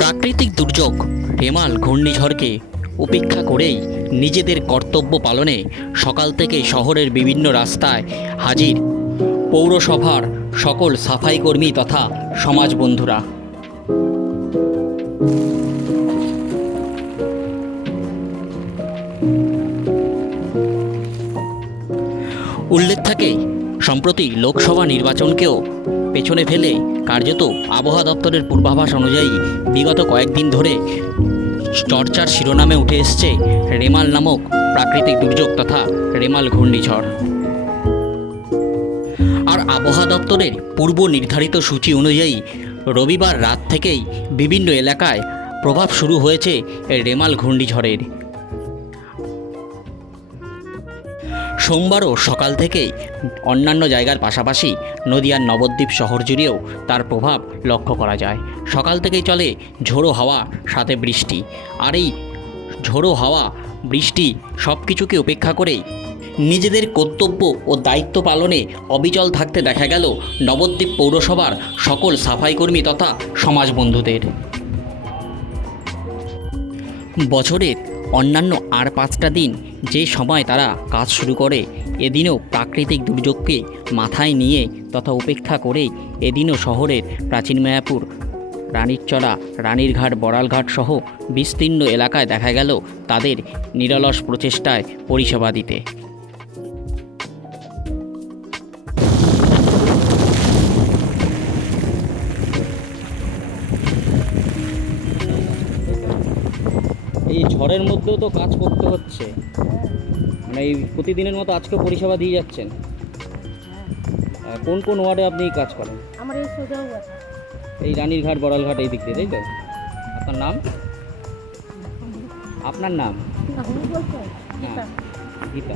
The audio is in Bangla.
প্রাকৃতিক দুর্যোগ রেমাল ঘূর্ণিঝড়কে উপেক্ষা করেই নিজেদের কর্তব্য পালনে সকাল থেকে শহরের বিভিন্ন রাস্তায় হাজির পৌরসভার সকল সাফাই কর্মী তথা সমাজ বন্ধুরা। উল্লেখ থাকে, সম্প্রতি লোকসভা নির্বাচনকেও পেছনে ফেলে কার্যত আবহাওয়া দপ্তরের পূর্বাভাস অনুযায়ী বিগত কয়েকদিন ধরে চর্চার শিরোনামে উঠে এসছে রেমাল নামক প্রাকৃতিক দুর্যোগ তথা রেমাল ঘূর্ণিঝড়। আর আবহাওয়া দপ্তরের পূর্ব নির্ধারিত সূচি অনুযায়ী রবিবার রাত থেকেই বিভিন্ন এলাকায় প্রভাব শুরু হয়েছে রেমাল ঘূর্ণিঝড়ের। সোমবারও সকাল থেকেই অন্যান্য জায়গার পাশাপাশি নদিয়ার নবদ্বীপ শহর জুড়েও তার প্রভাব লক্ষ্য করা যায়। সকাল থেকেই চলে ঝোড়ো হাওয়া সাথে বৃষ্টি। আর এই ঝোড়ো হাওয়া বৃষ্টি সব কিছুকে উপেক্ষা করেই নিজেদের কর্তব্য ও দায়িত্ব পালনে অবিচল থাকতে দেখা গেল নবদ্বীপ পৌরসভার সকল সাফাই কর্মী তথা সমাজ বন্ধুদের। বছরের অন্যান্য আর 5টা দিন যে সময় তারা কাজ শুরু করে, এদিনও প্রাকৃতিক দুর্যোগকে মাথায় নিয়ে তথা উপেক্ষা করেই এদিনও শহরের প্রাচীন মায়াপুর, রানীরচলা, রানীরঘাট, বড়ালঘাট সহ বিস্তীর্ণ এলাকায় দেখা গেল তাদের নিরলস প্রচেষ্টায় পরিষেবা দিতে। এই ঝড়ের মধ্যেও তো কাজ করতে হচ্ছে, মানে এই প্রতিদিনের মতো আজকেও পরিষেবা দিয়ে যাচ্ছেন। কোন কোন ওয়ার্ডে আপনি কাজ করেন? আমার এই সোজাও আছে, এই রানীরঘাট, বড়ালঘাট এই দিক দিয়ে, তাই তো? আপনার নাম? আপনার নাম? আমি বলছি হ্যাঁ, গীতা।